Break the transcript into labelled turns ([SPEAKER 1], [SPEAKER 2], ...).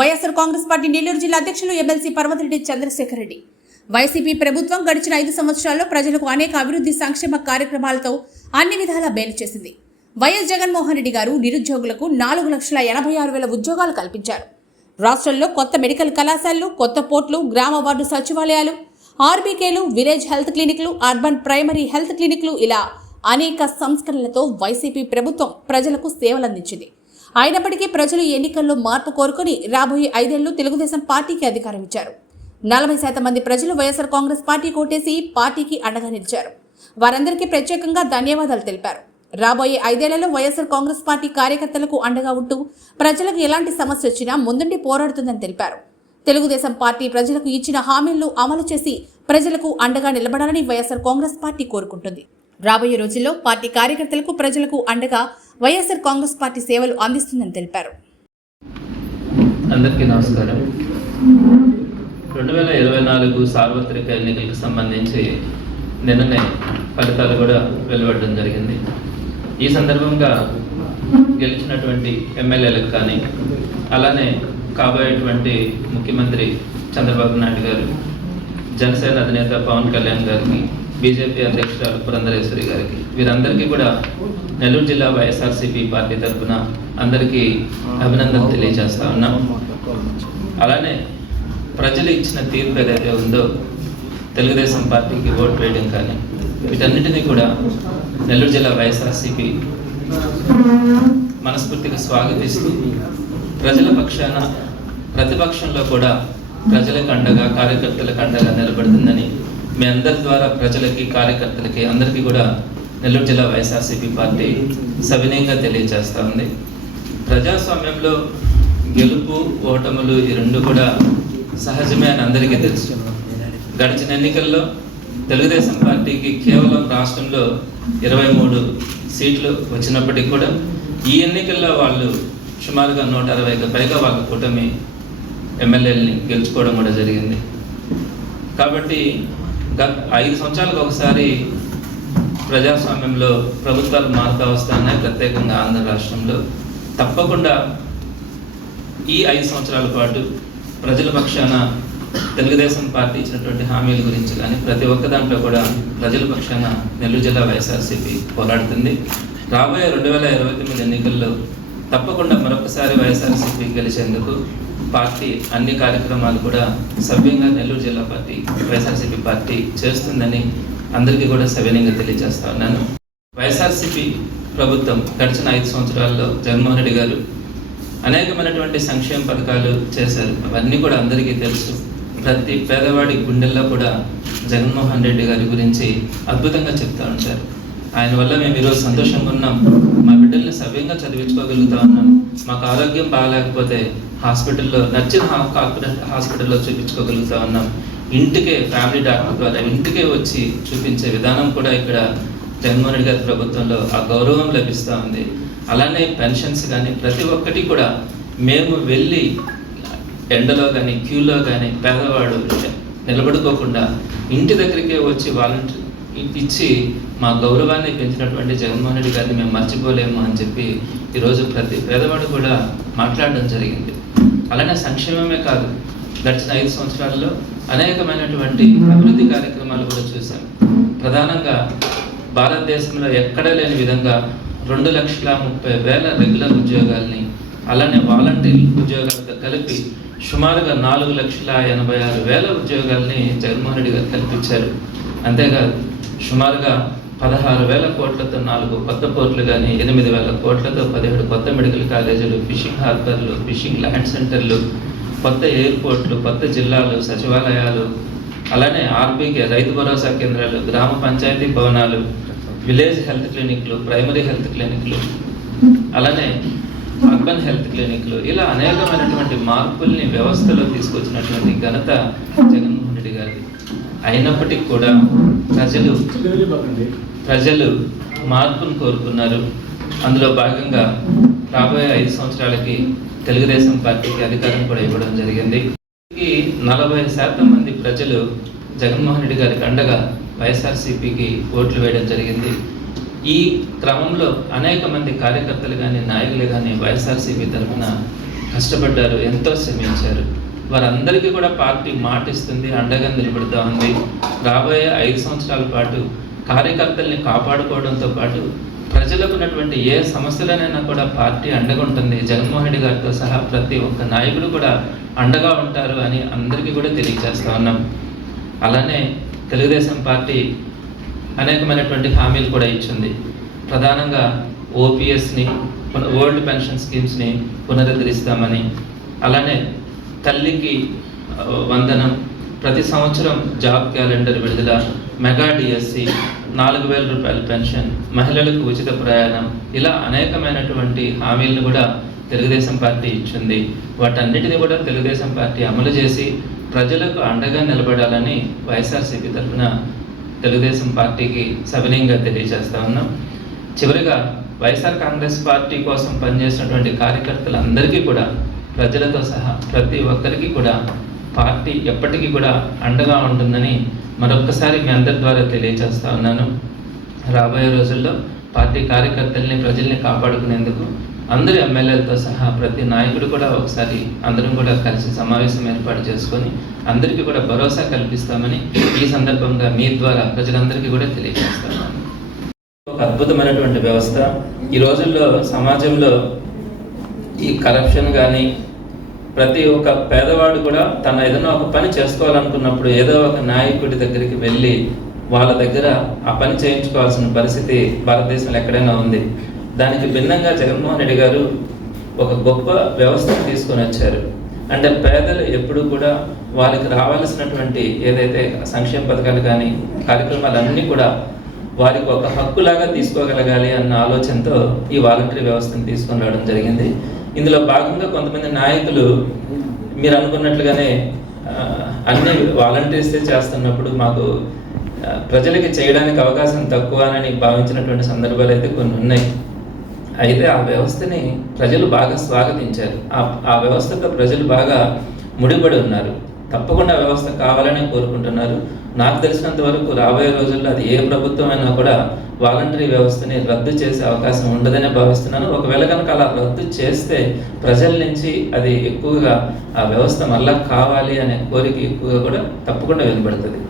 [SPEAKER 1] YSR Congress party Nellore జిల్లా అధ్యక్షులు MLC Parvathireddy Chandrasekhar Reddy YCP ప్రభుత్వం గడిచిన ఐదు సంవత్సరాల్లో ప్రజలకు అనేక అభివృద్ధి సంక్షేమ కార్యక్రమాలతో అన్ని విధాలా మేలు చేసింది. వైఎస్ జగన్మోహన్ రెడ్డి గారు నిరుద్యోగులకు నాలుగు లక్షల ఎనభై ఆరు వేల ఉద్యోగాలు కల్పించారు. రాష్ట్రంలో కొత్త మెడికల్ కళాశాలలు కొత్త పోర్టులు గ్రామ వార్డు సచివాలయాలు ఆర్బీకేలు విలేజ్ హెల్త్ క్లినిక్లు అర్బన్ ప్రైమరీ హెల్త్ క్లినిక్లు ఇలా అనేక సంస్కరణలతో వైసీపీ ప్రభుత్వం ప్రజలకు సేవలందించింది. అయినప్పటికీ ప్రజలు ఎన్నికల్లో మార్పు కోరుకొని రాబోయే ఐదేళ్ళు తెలుగుదేశం పార్టీకి అధికారం ఇచ్చారు. నలభై శాతం మంది ప్రజలు వైఎస్ఆర్ కాంగ్రెస్ పార్టీ కోటేసి పార్టీకి అండగా నిలిచారు. వారందరికీ ప్రత్యేకంగా ధన్యవాదాలు తెలిపారు. రాబోయే ఐదేళ్ళలో వైఎస్ఆర్ కాంగ్రెస్ పార్టీ కార్యకర్తలకు అండగా ఉంటూ ప్రజలకు ఎలాంటి సమస్య వచ్చినా ముందుండి పోరాడుతుందని తెలిపారు. తెలుగుదేశం పార్టీ ప్రజలకు ఇచ్చిన హామీలను అమలు చేసి ప్రజలకు అండగా నిలబడాలని వైఎస్ఆర్ కాంగ్రెస్ పార్టీ కోరుకుంటుంది. రాబోయే రోజుల్లో పార్టీ కార్యకర్తలకు ప్రజలకు అండగా వైఎస్ఆర్ కాంగ్రెస్ పార్టీ సేవలు అందిస్తుందని తెలిపారు.
[SPEAKER 2] అందరికీ నమస్కారం. రెండు వేల ఇరవై నాలుగు సార్వత్రిక ఎన్నికలకు సంబంధించి నిన్ననే ఫలితాలు కూడా వెలువడడం జరిగింది. ఈ సందర్భంగా గెలిచినటువంటి ఎమ్మెల్యేలకు కానీ అలానే కాబోయేటువంటి ముఖ్యమంత్రి చంద్రబాబు నాయుడు గారు జనసేన అధినేత పవన్ కళ్యాణ్ గారికి బీజేపీ అధ్యక్షురాలు పురంధరేశ్వరి గారికి వీరందరికీ కూడా నెల్లూరు జిల్లా వైఎస్ఆర్సీపీ పార్టీ తరఫున అందరికీ అభినందనలు తెలియజేస్తా ఉన్నాం. అలానే ప్రజలు ఇచ్చిన తీర్పు ఏదైతే ఉందో తెలుగుదేశం పార్టీకి ఓటు వేయడం కానీ వీటన్నిటినీ కూడా నెల్లూరు జిల్లా వైఎస్ఆర్సీపీ మనస్ఫూర్తిగా స్వాగతిస్తూ ప్రజల పక్షాన ప్రతిపక్షంలో కూడా ప్రజలకు అండగా కార్యకర్తలకు అండగా నిలబడుతుందని మీ అందరి ద్వారా ప్రజలకి కార్యకర్తలకి అందరికీ కూడా నెల్లూరు జిల్లా వైఎస్ఆర్సీపీ పార్టీ సవినయంగా తెలియజేస్తూ ఉంది. ప్రజాస్వామ్యంలో గెలుపు ఓటములు ఈ రెండు కూడా సహజమే అని అందరికీ తెలుసు. గడిచిన ఎన్నికల్లో తెలుగుదేశం పార్టీకి కేవలం రాష్ట్రంలో ఇరవై మూడు సీట్లు వచ్చినప్పటికీ కూడా ఈ ఎన్నికల్లో వాళ్ళు సుమారుగా నూట అరవైకి పైగా వాళ్ళ కూటమి ఎమ్మెల్యేలని గెలుచుకోవడం కూడా జరిగింది. కాబట్టి గత ఐదు సంవత్సరాలకు ఒకసారి ప్రజాస్వామ్యంలో ప్రభుత్వాలు మారుతా వస్తున్నాయి. ప్రత్యేకంగా ఆంధ్ర రాష్ట్రంలో. తప్పకుండా ఈ ఐదు సంవత్సరాల పాటు ప్రజల పక్షాన తెలుగుదేశం పార్టీ ఇచ్చినటువంటి హామీల గురించి కానీ ప్రతి ఒక్క దాంట్లో కూడా ప్రజల పక్షాన నెల్లూరు జిల్లా వైఎస్ఆర్సీపీ పోరాడుతుంది. రాబోయే రెండు వేల ఇరవై తొమ్మిది ఎన్నికల్లో తప్పకుండా మరొకసారి వైఎస్ఆర్సీపీ గెలిచేందుకు పార్టీ అన్ని కార్యక్రమాలు కూడా సవ్యంగా నెల్లూరు జిల్లా పార్టీ వైఎస్ఆర్సీపీ పార్టీ చేస్తుందని అందరికీ కూడా సవినయంగా తెలియజేస్తా ఉన్నాను. వైఎస్ఆర్సీపీ ప్రభుత్వం గడిచిన ఐదు సంవత్సరాల్లో జగన్మోహన్ రెడ్డి గారు అనేకమైనటువంటి సంక్షేమ పథకాలు చేశారు. అవన్నీ కూడా అందరికీ తెలుసు. ప్రతి పేదవాడి గుండెల్లో కూడా జగన్మోహన్ రెడ్డి గారి గురించి అద్భుతంగా చెప్తూ ఉంటారు. ఆయన వల్ల మేము ఈరోజు సంతోషంగా ఉన్నాం. మా బిడ్డల్ని సవ్యంగా చదివించుకోగలుగుతా ఉన్నాం. మాకు ఆరోగ్యం బాగాలేకపోతే హాస్పిటల్లో నచ్చిన హాస్పిటల్లో చూపించుకోగలుగుతా ఉన్నాం. ఇంటికే ఫ్యామిలీ డాక్టర్ ద్వారా ఇంటికే వచ్చి చూపించే విధానం కూడా ఇక్కడ జగన్మోహన్ రెడ్డి గారి ప్రభుత్వంలో ఆ గౌరవం లభిస్తూ ఉంది. అలానే పెన్షన్స్ కానీ ప్రతి ఒక్కటి కూడా మేము వెళ్ళి ఎండలో కానీ క్యూలో కానీ పేదవాడు నిలబడుకోకుండా ఇంటి దగ్గరికే వచ్చి వాలంటీర్ ఇచ్చి మా గౌరవాన్ని పెంచినటువంటి జగన్మోహన్ రెడ్డి గారిని మేము మర్చిపోలేము అని చెప్పి ఈరోజు ప్రతి పేదవాడు కూడా మాట్లాడడం జరిగింది. అలానే సంక్షేమమే కాదు. గడిచిన ఐదు సంవత్సరాల్లో అనేకమైనటువంటి అభివృద్ధి కార్యక్రమాలు కూడా చూశాం. ప్రధానంగా భారతదేశంలో ఎక్కడా లేని విధంగా రెండు లక్షల ముప్పై వేల రెగ్యులర్ ఉద్యోగాల్ని అలానే వాలంటీర్ ఉద్యోగాలతో కలిపి సుమారుగా నాలుగు లక్షల ఎనభై ఆరు వేల ఉద్యోగాల్ని జగన్మోహన్ రెడ్డి గారు కల్పించారు. అంతేకాదు సుమారుగా పదహారు వేల కోట్లతో నాలుగు కొత్త పోర్టులు కానీ ఎనిమిది వేల కోట్లతో పదిహేడు కొత్త మెడికల్ కాలేజీలు ఫిషింగ్ హార్బర్లు ఫిషింగ్ ల్యాండ్ సెంటర్లు కొత్త ఎయిర్పోర్ట్లు కొత్త జిల్లాలు సచివాలయాలు అలానే ఆర్బీకే రైతు భరోసా కేంద్రాలు గ్రామ పంచాయతీ భవనాలు విలేజ్ హెల్త్ క్లినిక్లు ప్రైమరీ హెల్త్ క్లినిక్లు అలానే అర్బన్ హెల్త్ క్లినిక్లు. ఇలా అనేకమైనటువంటి మార్పుల్ని వ్యవస్థలో తీసుకొచ్చినటువంటి ఘనత జగన్మోహన్ రెడ్డి గారిది. అయినప్పటికీ కూడా ప్రజలు ప్రజలు మార్పును కోరుకున్నారు. అందులో భాగంగా రాబోయే ఐదు సంవత్సరాలకి తెలుగుదేశం పార్టీకి అధికారం కూడా ఇవ్వడం జరిగింది. నలభై శాతం మంది ప్రజలు జగన్మోహన్ రెడ్డి గారికి అండగా వైఎస్ఆర్సీపీకి ఓట్లు వేయడం జరిగింది. ఈ క్రమంలో అనేక మంది కార్యకర్తలు కానీ నాయకులు కానీ వైఎస్ఆర్సీపీ తరఫున కష్టపడ్డారు ఎంతో శ్రమించారు. వారందరికీ కూడా పార్టీ మాటిస్తుంది అండగా నిలబడుతూ ఉంది. రాబోయే ఐదు సంవత్సరాల పాటు కార్యకర్తల్ని కాపాడుకోవడంతో పాటు ప్రజలకు ఉన్నటువంటి ఏ సమస్యలనైనా కూడా పార్టీ అండగా ఉంటుంది. జగన్మోహన్ రెడ్డి గారితో సహా ప్రతి ఒక్క నాయకుడు కూడా అండగా ఉంటారు అని అందరికీ కూడా తెలియజేస్తా ఉన్నాం. అలానే తెలుగుదేశం పార్టీ అనేకమైనటువంటి హామీలు కూడా ఇచ్చింది. ప్రధానంగా ఓపీఎస్ని ఓల్డ్ పెన్షన్ స్కీమ్స్ని పునరుద్ధరిస్తామని అలానే తల్లికి వందనం ప్రతి సంవత్సరం జాబ్ క్యాలెండర్ విడుదల మెగా డిఎస్సి నాలుగు వేల రూపాయల పెన్షన్ మహిళలకు ఉచిత ప్రయాణం ఇలా అనేకమైనటువంటి హామీలను కూడా తెలుగుదేశం పార్టీ ఇచ్చింది. వాటన్నిటిని కూడా తెలుగుదేశం పార్టీ అమలు చేసి ప్రజలకు అండగా నిలబడాలని వైఎస్ఆర్సీపీ తరఫున తెలుగుదేశం పార్టీకి సవినయంగా తెలియజేస్తా ఉన్నాం. చివరిగా వైఎస్ఆర్ కాంగ్రెస్ పార్టీ కోసం పనిచేసినటువంటి కార్యకర్తలందరికీ కూడా ప్రజలతో సహా ప్రతి ఒక్కరికి కూడా పార్టీ ఎప్పటికీ కూడా అండగా ఉంటుందని మరొక్కసారి మీ అందరి ద్వారా తెలియజేస్తా ఉన్నాను. రాబోయే రోజుల్లో పార్టీ కార్యకర్తల్ని ప్రజల్ని కాపాడుకునేందుకు అందరి ఎమ్మెల్యేలతో సహా ప్రతి నాయకుడు కూడా ఒకసారి అందరం కూడా కలిసి సమావేశం ఏర్పాటు చేసుకొని అందరికీ కూడా భరోసా కల్పిస్తామని ఈ సందర్భంగా మీ ద్వారా ప్రజలందరికీ కూడా తెలియజేస్తాను. ఒక అద్భుతమైనటువంటి వ్యవస్థ. ఈ రోజుల్లో సమాజంలో ఈ కరప్షన్ కానీ ప్రతి ఒక్క పేదవాడు కూడా తన ఏదైనా ఒక పని చేసుకోవాలనుకున్నప్పుడు ఏదో ఒక నాయకుడి దగ్గరికి వెళ్ళి వాళ్ళ దగ్గర ఆ పని చేయించుకోవాల్సిన పరిస్థితి భారతదేశంలో ఎక్కడైనా ఉంది. దానికి భిన్నంగా జగన్మోహన్ రెడ్డి గారు ఒక గొప్ప వ్యవస్థను తీసుకొని వచ్చారు. అంటే పేదలు ఎప్పుడు కూడా వాళ్ళకి రావాల్సినటువంటి ఏదైతే సంక్షేమ పథకాలు కానీ కార్యక్రమాలన్నీ కూడా వారికి ఒక హక్కులాగా తీసుకోగలగాలి అన్న ఆలోచనతో ఈ వాలంటరీ వ్యవస్థను తీసుకొని రావడం జరిగింది. ఇందులో భాగంగా కొంతమంది నాయకులు మీరు అనుకున్నట్లుగానే అన్ని వాలంటీర్స్ చేస్తున్నప్పుడు మాకు ప్రజలకి చేయడానికి అవకాశం తక్కువ అని భావించినటువంటి సందర్భాలు అయితే కొన్ని ఉన్నాయి. అయితే ఆ వ్యవస్థని ప్రజలు బాగా స్వాగతించారు. ఆ వ్యవస్థతో ప్రజలు బాగా ముడిపడి ఉన్నారు. తప్పకుండా వ్యవస్థ కావాలని కోరుకుంటున్నారు. నాకు తెలిసినంత వరకు రాబోయే రోజుల్లో అది ఏ ప్రభుత్వం అయినా కూడా వాలంటరీ వ్యవస్థని రద్దు చేసే అవకాశం ఉండదనే భావిస్తున్నాను. ఒకవేళ కనుక అలా రద్దు చేస్తే ప్రజల నుంచి అది ఎక్కువగా ఆ వ్యవస్థ మళ్ళా కావాలి అనే కోరిక ఎక్కువగా కూడా తప్పకుండా వినబడుతుంది